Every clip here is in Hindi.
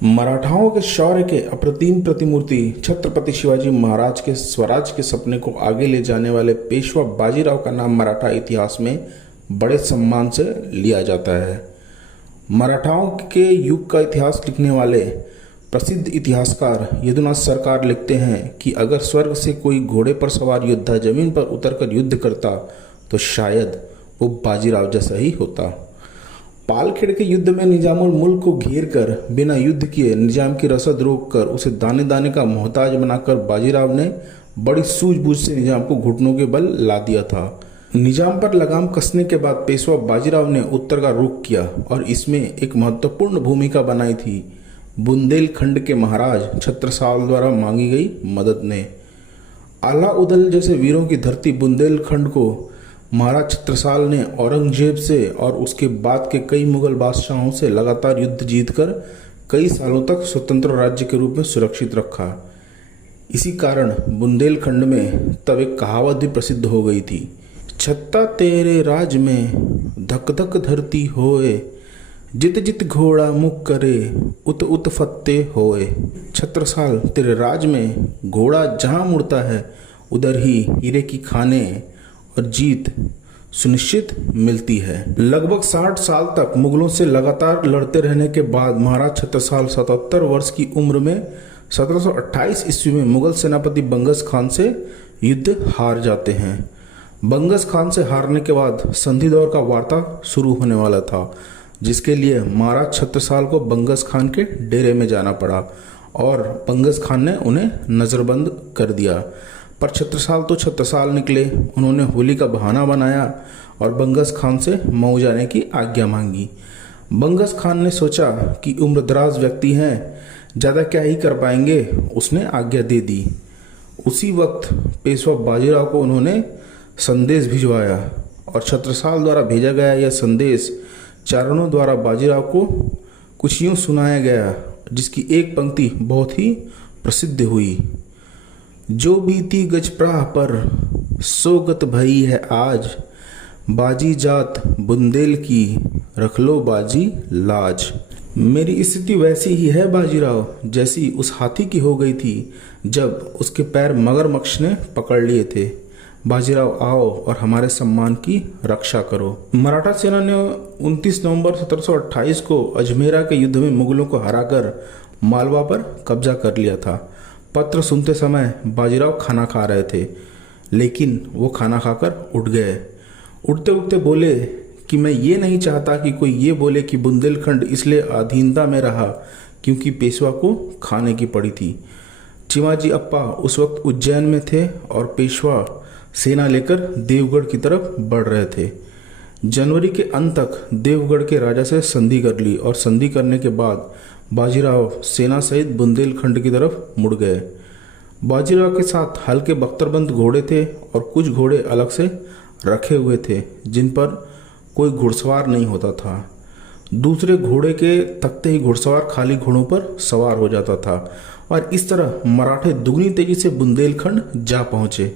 मराठाओं के शौर्य के अप्रतिम प्रतिमूर्ति छत्रपति शिवाजी महाराज के स्वराज के सपने को आगे ले जाने वाले पेशवा बाजीराव का नाम मराठा इतिहास में बड़े सम्मान से लिया जाता है। मराठाओं के युग का इतिहास लिखने वाले प्रसिद्ध इतिहासकार यदुनाथ सरकार लिखते हैं कि अगर स्वर्ग से कोई घोड़े पर सवार योद्धा जमीन पर उतरकर युद्ध करता तो शायद वो बाजीराव जैसा ही होता। पालखेड़ के युद्ध में निजामुल मुल्क को घेर कर बिना युद्ध किए निजाम की रसद रोककर उसे दाने दाने का मोहताज बनाकर बाजीराव ने बड़ी सूझबूझ से निजाम को घुटनों के बल ला दिया था। निजाम पर लगाम कसने के बाद पेशवा बाजीराव ने उत्तर का रुख किया और इसमें एक महत्वपूर्ण भूमिका बनाई थी बुंदेलखंड के महाराज छत्रसाल द्वारा मांगी गई मदद ने। आला उदल जैसे वीरों की धरती बुंदेलखंड को महाराज छत्रसाल ने औरंगजेब से और उसके बाद के कई मुगल बादशाहों से लगातार युद्ध जीतकर कई सालों तक स्वतंत्र राज्य के रूप में सुरक्षित रखा। इसी कारण बुंदेलखंड में तब एक कहावत भी प्रसिद्ध हो गई थी, छत्ता तेरे राज में धक धक धरती होए, जित जित घोड़ा मुख करे उत उत फत्ते होए। छत्रसाल तेरे राज में घोड़ा जहाँ मुड़ता है उधर ही हीरे की खाने और जीत सुनिश्चित मिलती है। लगभग 60 साल तक मुगलों से लगातार लड़ते रहने के बाद महाराज छत्रसाल 77 वर्ष की उम्र में 1728 ईस्वी में मुगल सेनापति बंगस खान से युद्ध हार जाते हैं। बंगस खान से हारने के बाद संधि दौर का वार्ता शुरू होने वाला था, जिसके लिए महाराज छत्रसाल को बंगस खान के डेरे में जाना पड़ा और बंगस खान ने उन्हें नज़रबंद कर दिया। पर छत्रसाल तो छत्रसाल निकले। उन्होंने होली का बहाना बनाया और बंगस खान से मऊ जाने की आज्ञा मांगी। बंगस खान ने सोचा कि उम्रदराज व्यक्ति हैं, ज़्यादा क्या ही कर पाएंगे, उसने आज्ञा दे दी। उसी वक्त पेशवा बाजीराव को उन्होंने संदेश भिजवाया और छत्रसाल द्वारा भेजा गया यह संदेश चारणों द्वारा बाजीराव को कुछ यूँ सुनाया गया, जिसकी एक पंक्ति बहुत ही प्रसिद्ध हुई, जो बीती गजप्राह पर सोगत भई है आज, बाजी जात बुंदेल की रख लो बाजी लाज। मेरी स्थिति वैसी ही है बाजीराव जैसी उस हाथी की हो गई थी जब उसके पैर मगरमच्छ ने पकड़ लिए थे। बाजीराव आओ और हमारे सम्मान की रक्षा करो। मराठा सेना ने 29 नवंबर 1728 को अजमेरा के युद्ध में मुगलों को हराकर मालवा पर कब्जा कर लिया था। पत्र सुनते समय बाजीराव खाना खा रहे थे, लेकिन वो खाना खाकर उठ गए। उठते उठते बोले कि मैं ये नहीं चाहता कि कोई ये बोले कि बुंदेलखंड इसलिए अधीनता में रहा क्योंकि पेशवा को खाने की पड़ी थी। चिमाजी अप्पा उस वक्त उज्जैन में थे और पेशवा सेना लेकर देवगढ़ की तरफ बढ़ रहे थे। जनवरी के अंत तक देवगढ़ के राजा से संधि कर ली और संधि करने के बाद बाजीराव सेना सहित बुंदेलखंड की तरफ मुड़ गए। बाजीराव के साथ हल्के बख्तरबंद घोड़े थे और कुछ घोड़े अलग से रखे हुए थे जिन पर कोई घुड़सवार नहीं होता था। दूसरे घोड़े के थकते ही घुड़सवार खाली घोड़ों पर सवार हो जाता था और इस तरह मराठे दुगनी तेजी से बुंदेलखंड जा पहुंचे।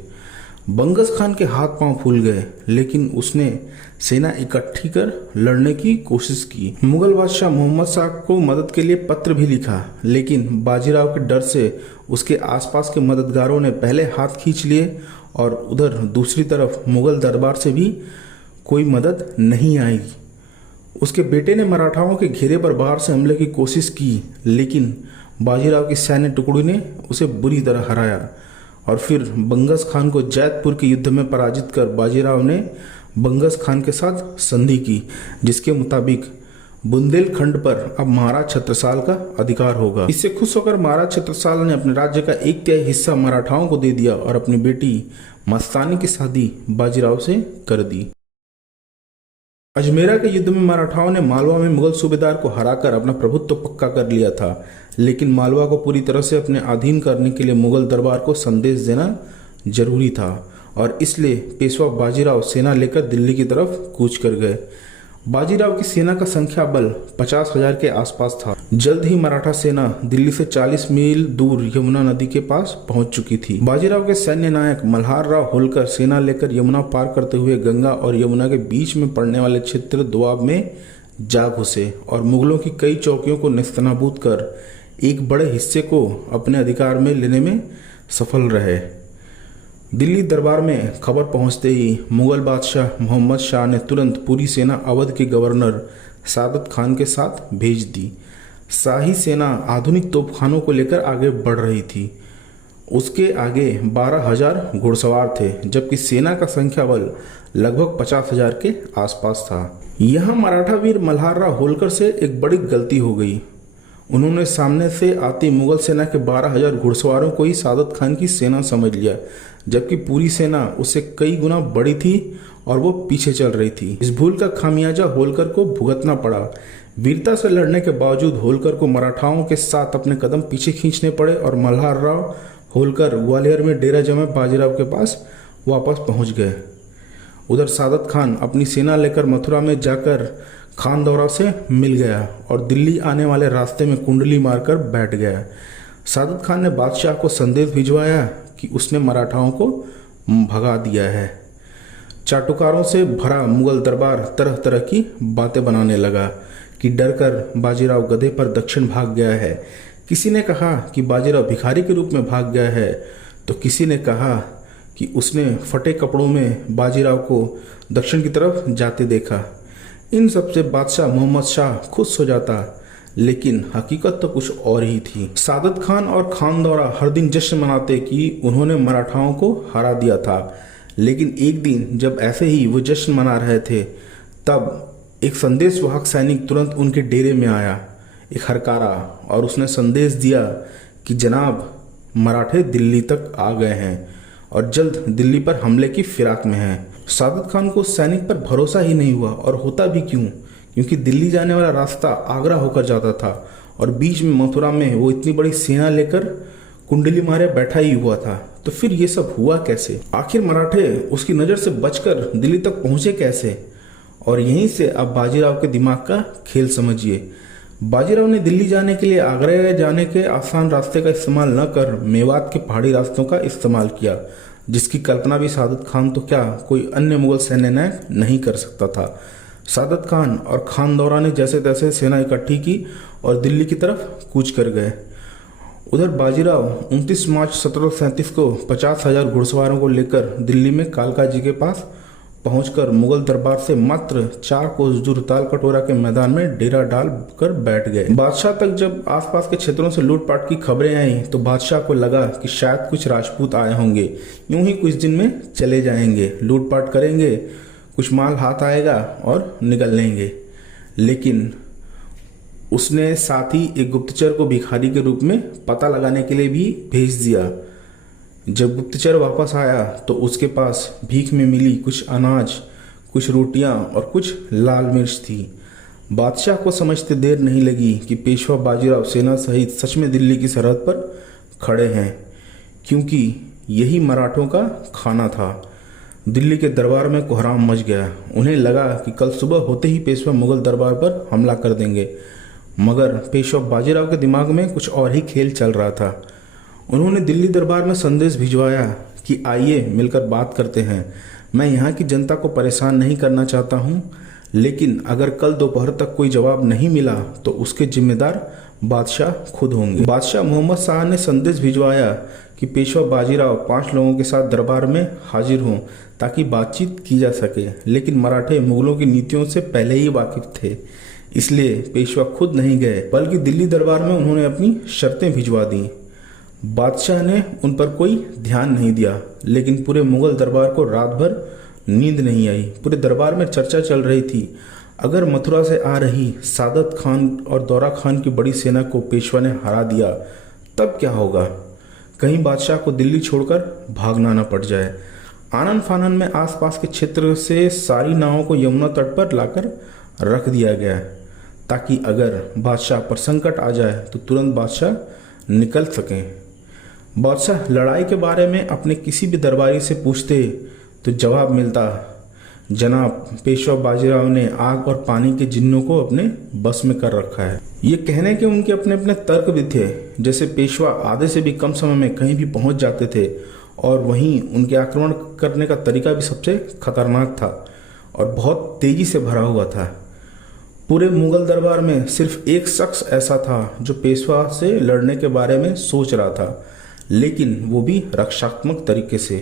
बंगस खान के हाथ पांव फूल गए, लेकिन उसने सेना इकट्ठी कर लड़ने की कोशिश की। मुगल बादशाह मोहम्मद शाह को मदद के लिए पत्र भी लिखा, लेकिन बाजीराव के डर से उसके आसपास के मददगारों ने पहले हाथ खींच लिए और उधर दूसरी तरफ मुगल दरबार से भी कोई मदद नहीं आई। उसके बेटे ने मराठाओं के घेरे पर बाहर से हमले की कोशिश की, लेकिन बाजीराव की सैन्य टुकड़ी ने उसे बुरी तरह हराया और फिर बंगस खान को जैतपुर के युद्ध में पराजित कर बाजीराव ने बंगस खान के साथ संधि की, जिसके मुताबिक बुंदेलखंड पर अब महाराज छत्रसाल का अधिकार होगा। इससे खुश होकर महाराज छत्रसाल ने अपने राज्य का 1/3 हिस्सा मराठाओं को दे दिया और अपनी बेटी मस्तानी की शादी बाजीराव से कर दी। अजमेरा के युद्ध में मराठाओं ने मालवा में मुगल सूबेदार को हराकर अपना प्रभुत्व पक्का कर लिया था, लेकिन मालवा को पूरी तरह से अपने अधीन करने के लिए मुगल दरबार को संदेश देना जरूरी था और इसलिए पेशवा बाजीराव सेना लेकर दिल्ली की तरफ कूच कर गए। बाजीराव की सेना का संख्या बल 50,000 के आसपास था। जल्द ही मराठा सेना दिल्ली से 40 मील दूर यमुना नदी के पास पहुंच चुकी थी। बाजीराव के सैन्य नायक मल्हार राव होलकर सेना लेकर यमुना पार करते हुए गंगा और यमुना के बीच में पड़ने वाले क्षेत्र दोआब में जा घुसे और मुगलों की कई चौकियों को नेस्तनाबूद कर एक बड़े हिस्से को अपने अधिकार में लेने में सफल रहे। दिल्ली दरबार में खबर पहुंचते ही मुगल बादशाह मोहम्मद शाह ने तुरंत पूरी सेना अवध के गवर्नर सादत खान के साथ भेज दी। शाही सेना आधुनिक तोपखानों को लेकर आगे बढ़ रही थी। उसके आगे 12,000 घुड़सवार थे, जबकि सेना का संख्या बल लगभग 50,000 के आसपास था। यहाँ मराठा वीर मल्हारराव होलकर से एक बड़ी गलती हो गई। उन्होंने सामने से आती मुगल सेना के 12,000 घुड़सवारों को ही सादत खान की सेना समझ लिया, जबकि पूरी सेना उससे कई गुना बड़ी थी और वो पीछे चल रही थी। इस भूल का खामियाजा होलकर को भुगतना पड़ा। वीरता से लड़ने के बावजूद होलकर को मराठाओं के साथ अपने कदम पीछे खींचने पड़े और मल्हारराव होलकर ग्वालियर में डेरा जमे बाजीराव के पास वापस पहुंच गए। उधर सादत खान अपनी सेना लेकर मथुरा में जाकर खानदौरा से मिल गया और दिल्ली आने वाले रास्ते में कुंडली मारकर बैठ गया। सादत खान ने बादशाह को संदेश भिजवाया कि उसने मराठाओं को भगा दिया है। चाटुकारों से भरा मुगल दरबार तरह तरह की बातें बनाने लगा कि डरकर बाजीराव गधे पर दक्षिण भाग गया है। किसी ने कहा कि बाजीराव भिखारी के रूप में भाग गया है, तो किसी ने कहा कि उसने फटे कपड़ों में बाजीराव को दक्षिण की तरफ जाते देखा। इन सब से बादशाह मोहम्मद शाह खुश हो जाता, लेकिन हकीकत तो कुछ और ही थी। सादत खान और खानदौरा हर दिन जश्न मनाते कि उन्होंने मराठाओं को हरा दिया था, लेकिन एक दिन जब ऐसे ही वो जश्न मना रहे थे, तब एक संदेशवाहक सैनिक तुरंत उनके डेरे में आया, एक हरकारा, और उसने संदेश दिया कि जनाब, मराठे दिल्ली तक आ गए हैं और जल्द दिल्ली पर हमले की फिराक में हैं। सादत खान को सैनिक पर भरोसा ही नहीं हुआ, और होता भी क्यों, क्योंकि दिल्ली जाने वाला रास्ता आगरा होकर जाता था और बीच में मथुरा में वो इतनी बड़ी सेना लेकर कुंडली मारे बैठा ही हुआ था। तो फिर ये सब हुआ कैसे? आखिर मराठे उसकी नज़र से बचकर दिल्ली तक पहुंचे कैसे? और यहीं से अब बाजीराव के दिमाग का खेल समझिए। बाजीराव ने दिल्ली जाने के लिए आगरा जाने के आसान रास्ते का इस्तेमाल न कर मेवात के पहाड़ी रास्तों का इस्तेमाल किया, जिसकी कल्पना भी सादत खान तो क्या कोई अन्य मुगल सैन्य नायक नहीं कर सकता था। सादत खान और खानदौरा ने जैसे तैसे सेना इकट्ठी की और दिल्ली की तरफ कूच कर गए। उधर बाजीराव 29 मार्च 1737 को 50,000 घुड़सवारों को लेकर दिल्ली में कालका जी के पास पहुंचकर मुगल दरबार से मात्र 4 कोस दूर ताल कटोरा के मैदान में डेरा डाल कर बैठ गए। बादशाह तक जब आसपास के क्षेत्रों से लूटपाट की खबरें आई तो बादशाह को लगा कि शायद कुछ राजपूत आए होंगे, यूं ही कुछ दिन में चले जाएंगे, लूटपाट करेंगे, कुछ माल हाथ आएगा और निकल लेंगे। लेकिन उसने साथ ही एक गुप्तचर को भिखारी के रूप में पता लगाने के लिए भी भेज दिया। जब गुप्तचर वापस आया तो उसके पास भीख में मिली कुछ अनाज, कुछ रोटियां और कुछ लाल मिर्च थी। बादशाह को समझते देर नहीं लगी कि पेशवा बाजीराव सेना सहित सच में दिल्ली की सरहद पर खड़े हैं, क्योंकि यही मराठों का खाना था। दिल्ली के दरबार में कोहराम मच गया। उन्हें लगा कि कल सुबह होते ही पेशवा मुगल दरबार पर हमला कर देंगे, मगर पेशवा बाजीराव के दिमाग में कुछ और ही खेल चल रहा था। उन्होंने दिल्ली दरबार में संदेश भिजवाया कि आइए मिलकर बात करते हैं। मैं यहाँ की जनता को परेशान नहीं करना चाहता हूँ, लेकिन अगर कल दोपहर तक कोई जवाब नहीं मिला तो उसके जिम्मेदार बादशाह खुद होंगे। बादशाह मोहम्मद शाह ने संदेश भिजवाया कि पेशवा बाजीराव 5 लोगों के साथ दरबार में हाजिर हों ताकि बातचीत की जा सके, लेकिन मराठे मुगलों की नीतियों से पहले ही वाकिफ थे, इसलिए पेशवा खुद नहीं गए, बल्कि दिल्ली दरबार में उन्होंने अपनी शर्तें भिजवा दी। बादशाह ने उन पर कोई ध्यान नहीं दिया, लेकिन पूरे मुगल दरबार को रात भर नींद नहीं आई। पूरे दरबार में चर्चा चल रही थी, अगर मथुरा से आ रही सादत खान और दौरा खान की बड़ी सेना को पेशवा ने हरा दिया तब क्या होगा? कहीं बादशाह को दिल्ली छोड़कर भागना न पड़ जाए। आनन फानन में आसपास के क्षेत्र से सारी नावों को यमुना तट पर लाकर रख दिया गया, ताकि अगर बादशाह पर संकट आ जाए तो तुरंत बादशाह निकल सकें। बादशाह लड़ाई के बारे में अपने किसी भी दरबारी से पूछते तो जवाब मिलता, जनाब, पेशवा बाजीराव ने आग और पानी के जिन्नों को अपने बस में कर रखा है। ये कहने के उनके अपने अपने तर्क भी थे, जैसे पेशवा आधे से भी कम समय में कहीं भी पहुंच जाते थे, और वहीं उनके आक्रमण करने का तरीका भी सबसे खतरनाक था और बहुत तेजी से भरा हुआ था। पूरे मुगल दरबार में सिर्फ एक शख्स ऐसा था जो पेशवा से लड़ने के बारे में सोच रहा था, लेकिन वो भी रक्षात्मक तरीके से,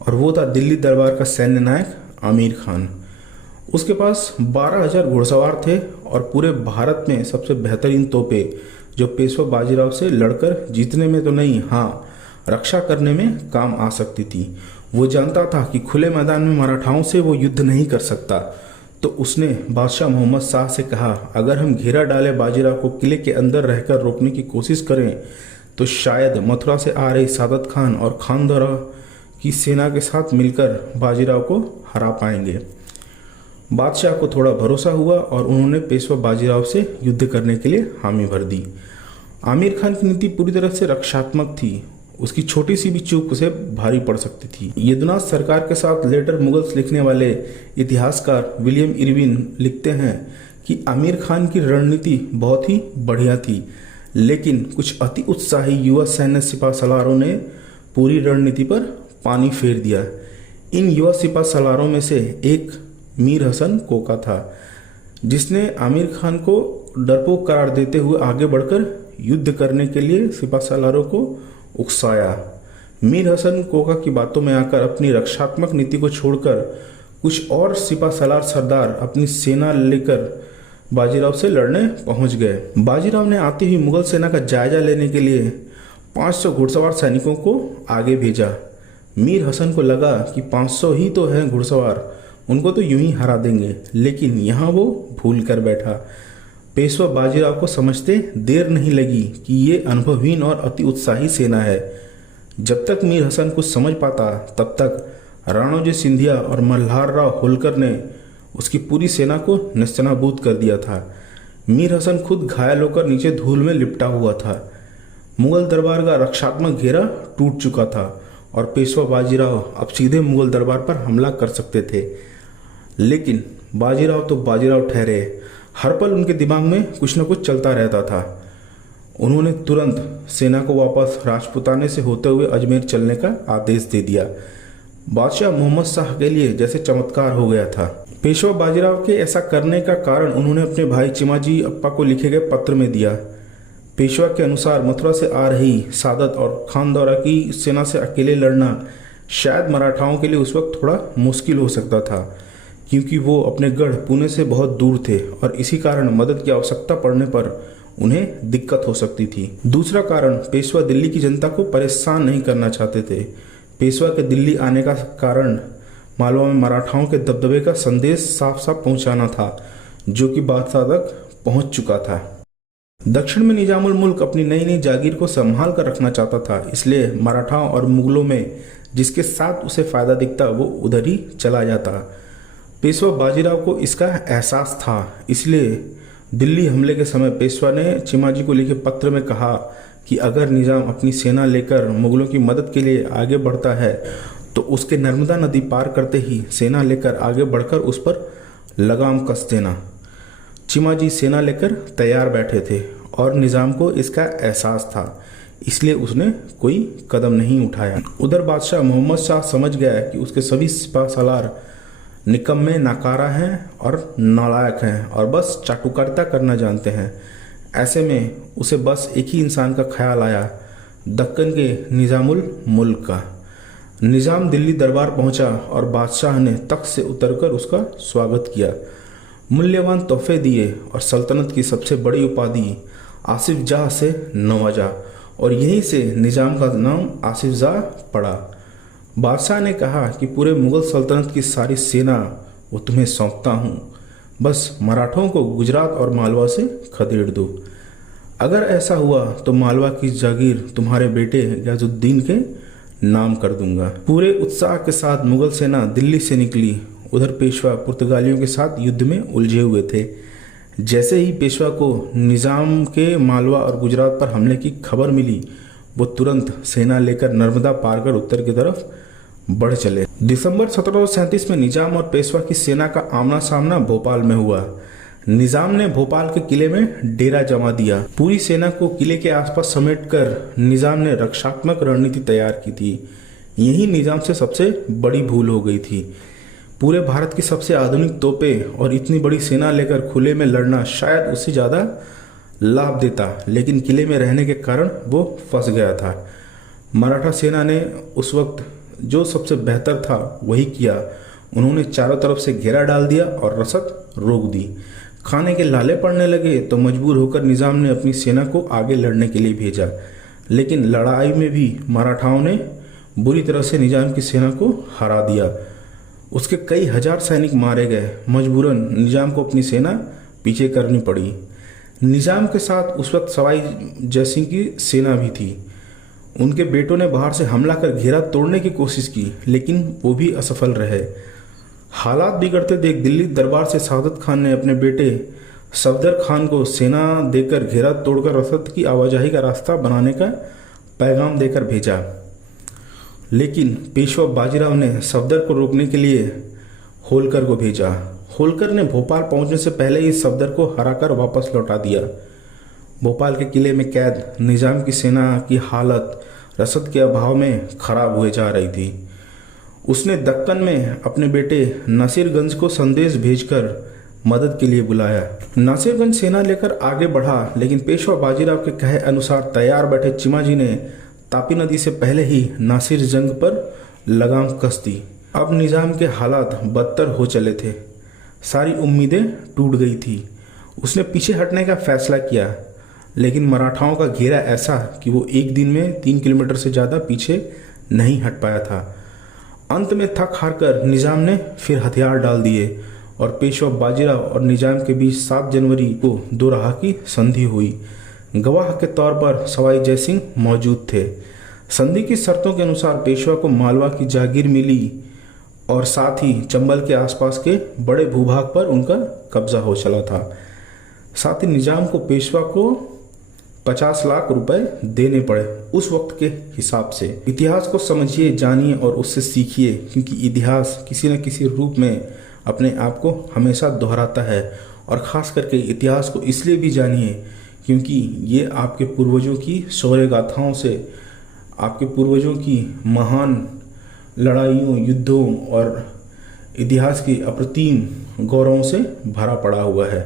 और वो था दिल्ली दरबार का सैन्य नायक आमिर खान। उसके पास 12,000 घुड़सवार थे और पूरे भारत में सबसे बेहतरीन तोपें, जो पेशवा बाजीराव से लड़कर जीतने में तो नहीं, हाँ, रक्षा करने में काम आ सकती थी। वो जानता था कि खुले मैदान में मराठाओं से वो युद्ध नहीं कर सकता, तो उसने बादशाह मोहम्मद शाह से कहा, अगर हम घेरा डाले बाजीराव को किले के अंदर रहकर रोकने की कोशिश करें तो शायद मथुरा से आ रही सादत खान और खानदौरा की सेना के साथ मिलकर बाजीराव को हरा पाएंगे। बादशाह को थोड़ा भरोसा हुआ और उन्होंने पेशवा बाजीराव से युद्ध करने के लिए हामी भर दी। आमिर खान की नीति पूरी तरह से रक्षात्मक थी, उसकी छोटी सी भी चूक उसे भारी पड़ सकती थी। यदुनाथ सरकार के साथ लेटर मुगल्स लिखने वाले इतिहासकार विलियम इरविन लिखते हैं कि आमिर खान की रणनीति बहुत ही बढ़िया थी, लेकिन कुछ अति उत्साही युवा सैन्य सिपा सलारों ने पूरी रणनीति पर पानी फेर दिया। इन युवा सिपा सलारों में से एक मीर हसन कोका था, जिसने आमिर खान को डरपोक करार देते हुए आगे बढ़कर युद्ध करने के लिए सिपा सलारों को उकसाया। मीर हसन कोका की बातों में आकर अपनी रक्षात्मक नीति को छोड़कर कुछ और सिपा सलार सरदार अपनी सेना लेकर बाजीराव से लड़ने पहुंच गए। बाजीराव ने आती हुई मुगल सेना का जायजा लेने के लिए 500 घुड़सवार सैनिकों को आगे भेजा। मीर हसन को लगा कि 500 ही तो हैं घुड़सवार, उनको तो यूं ही हरा देंगे, लेकिन यहाँ वो भूल कर बैठा। पेशवा बाजीराव को समझते देर नहीं लगी कि ये अनुभवहीन और अति उत्साही सेना है। जब तक मीर हसन कुछ समझ पाता, तब तक राणोजी सिंधिया और मल्हार राव होलकर ने उसकी पूरी सेना को नेस्तनाबूद कर दिया था। मीर हसन खुद घायल होकर नीचे धूल में लिपटा हुआ था। मुगल दरबार का रक्षात्मक घेरा टूट चुका था और पेशवा बाजीराव अब सीधे मुगल दरबार पर हमला कर सकते थे। लेकिन बाजीराव तो बाजीराव ठहरे, हर पल उनके दिमाग में कुछ न कुछ चलता रहता था। उन्होंने तुरंत सेना को वापस राजपुताने से होते हुए अजमेर चलने का आदेश दे दिया। बादशाह मोहम्मद शाह के लिए जैसे चमत्कार हो गया था। पेशवा बाजीराव के ऐसा करने का कारण उन्होंने अपने भाई चिमाजी अप्पा को लिखे गए पत्र में दिया। पेशवा के अनुसार मथुरा से आ रही सादत और खानदौरा की सेना से अकेले लड़ना शायद मराठाओं के लिए उस वक्त थोड़ा मुश्किल हो सकता था, क्योंकि वो अपने गढ़ पुणे से बहुत दूर थे और इसी कारण मदद की आवश्यकता पड़ने पर उन्हें दिक्कत हो सकती थी। दूसरा कारण, पेशवा दिल्ली की जनता को परेशान नहीं करना चाहते थे। पेशवा के दिल्ली आने का कारण मालवा में मराठाओं के दबदबे का संदेश साफ साफ पहुंचाना था, जो कि बादशाह तक पहुंच चुका था। दक्षिण में निजामुल मुल्क अपनी नई नई जागीर को संभाल कर रखना चाहता था, इसलिए मराठाओं और मुगलों में जिसके साथ उसे फायदा दिखता वो उधर ही चला जाता। पेशवा बाजीराव को इसका एहसास था, इसलिए दिल्ली हमले के समय पेशवा ने चिमाजी को लिखे पत्र में कहा कि अगर निजाम अपनी सेना लेकर मुगलों की मदद के लिए आगे बढ़ता है तो उसके नर्मदा नदी पार करते ही सेना लेकर आगे बढ़कर उस पर लगाम कस देना। चिमाजी सेना लेकर तैयार बैठे थे और निजाम को इसका एहसास था, इसलिए उसने कोई कदम नहीं उठाया। उधर बादशाह मोहम्मद शाह समझ गया कि उसके सभी सिपा सलार निकम्मे, नाकारा हैं और नालायक हैं और बस चाटुकारिता करना जानते हैं। ऐसे में उसे बस एक ही इंसान का ख्याल आया, दक्कन के निजामुल मुल्क का। निजाम दिल्ली दरबार पहुंचा और बादशाह ने तख्त से उतरकर उसका स्वागत किया, मूल्यवान तोहफे दिए और सल्तनत की सबसे बड़ी उपाधि आसिफ जाह से नवाजा, और यहीं से निजाम का नाम आसिफ जाह पड़ा। बादशाह ने कहा कि पूरे मुगल सल्तनत की सारी सेना वो तुम्हें सौंपता हूँ, बस मराठों को गुजरात और मालवा से खदेड़ दो। अगर ऐसा हुआ तो मालवा की जागीर तुम्हारे बेटे गयाजुद्दीन के नाम कर दूंगा। पूरे उत्साह के साथ मुगल सेना दिल्ली से निकली। उधर पेशवा पुर्तगालियों के साथ युद्ध में उलझे हुए थे। जैसे ही पेशवा को निजाम के मालवा और गुजरात पर हमले की खबर मिली, वो तुरंत सेना लेकर नर्मदा पार कर उत्तर की तरफ बढ़ चले। दिसंबर 1737 में निजाम और पेशवा की सेना का आमना सामना भोपाल में हुआ। निजाम ने भोपाल के किले में डेरा जमा दिया। पूरी सेना को किले के आसपास समेटकर निजाम ने रक्षात्मक रणनीति तैयार की थी। यही निजाम से सबसे बड़ी भूल हो गई थी। पूरे भारत की सबसे आधुनिक तोपें और इतनी बड़ी सेना लेकर खुले में लड़ना शायद उससे ज़्यादा लाभ देता, लेकिन किले में रहने के कारण वो फंस गया था। मराठा सेना ने उस वक्त जो सबसे बेहतर था वही किया। उन्होंने चारों तरफ से घेरा डाल दिया और रसद रोक दी। खाने के लाले पड़ने लगे तो मजबूर होकर निजाम ने अपनी सेना को आगे लड़ने के लिए भेजा, लेकिन लड़ाई में भी मराठाओं ने बुरी तरह से निजाम की सेना को हरा दिया। उसके कई हजार सैनिक मारे गए। मजबूरन निजाम को अपनी सेना पीछे करनी पड़ी। निजाम के साथ उस वक्त सवाई जयसिंह की सेना भी थी। उनके बेटों ने बाहर से हमला कर घेरा तोड़ने की कोशिश की, लेकिन वो भी असफल रहे। हालात बिगड़ते देख दिल्ली दरबार से सादत खान ने अपने बेटे सफदर खान को सेना देकर घेरा तोड़कर रसद की आवाजाही का रास्ता बनाने का पैगाम देकर भेजा, लेकिन पेशवा बाजीराव ने सफदर को रोकने के लिए होलकर को भेजा। होलकर ने भोपाल पहुंचने से पहले ही सफदर को हराकर वापस लौटा दिया। भोपाल के किले में कैद निजाम की सेना की हालत रसद के अभाव में खराब हुए जा रही थी। उसने दक्कन में अपने बेटे नासिरगंज को संदेश भेजकर मदद के लिए बुलाया। नासिरगंज सेना लेकर आगे बढ़ा, लेकिन पेशवा बाजीराव के कहे अनुसार तैयार बैठे चिमाजी ने तापी नदी से पहले ही नासिरजंग पर लगाम कस दी। अब निजाम के हालात बदतर हो चले थे। सारी उम्मीदें टूट गई थी। उसने पीछे हटने का फैसला किया, लेकिन मराठाओं का घेरा ऐसा कि वो एक दिन में 3 किलोमीटर से ज़्यादा पीछे नहीं हट पाया था। अंत में थक हार कर निजाम ने फिर हथियार डाल दिए और पेशवा बाजीराव और निजाम के बीच 7 जनवरी को दोराहा की संधि हुई। गवाह के तौर पर सवाई जयसिंह मौजूद थे। संधि की शर्तों के अनुसार पेशवा को मालवा की जागीर मिली और साथ ही चंबल के आसपास के बड़े भूभाग पर उनका कब्जा हो चला था। साथ ही निजाम को पेशवा को 50 लाख रुपए देने पड़े उस वक्त के हिसाब से। इतिहास को समझिए, जानिए और उससे सीखिए, क्योंकि इतिहास किसी न किसी रूप में अपने आप को हमेशा दोहराता है। और ख़ास करके इतिहास को इसलिए भी जानिए क्योंकि ये आपके पूर्वजों की शौर्य गाथाओं से, आपके पूर्वजों की महान लड़ाइयों, युद्धों और इतिहास की अप्रतिम गौरवों से भरा पड़ा हुआ है।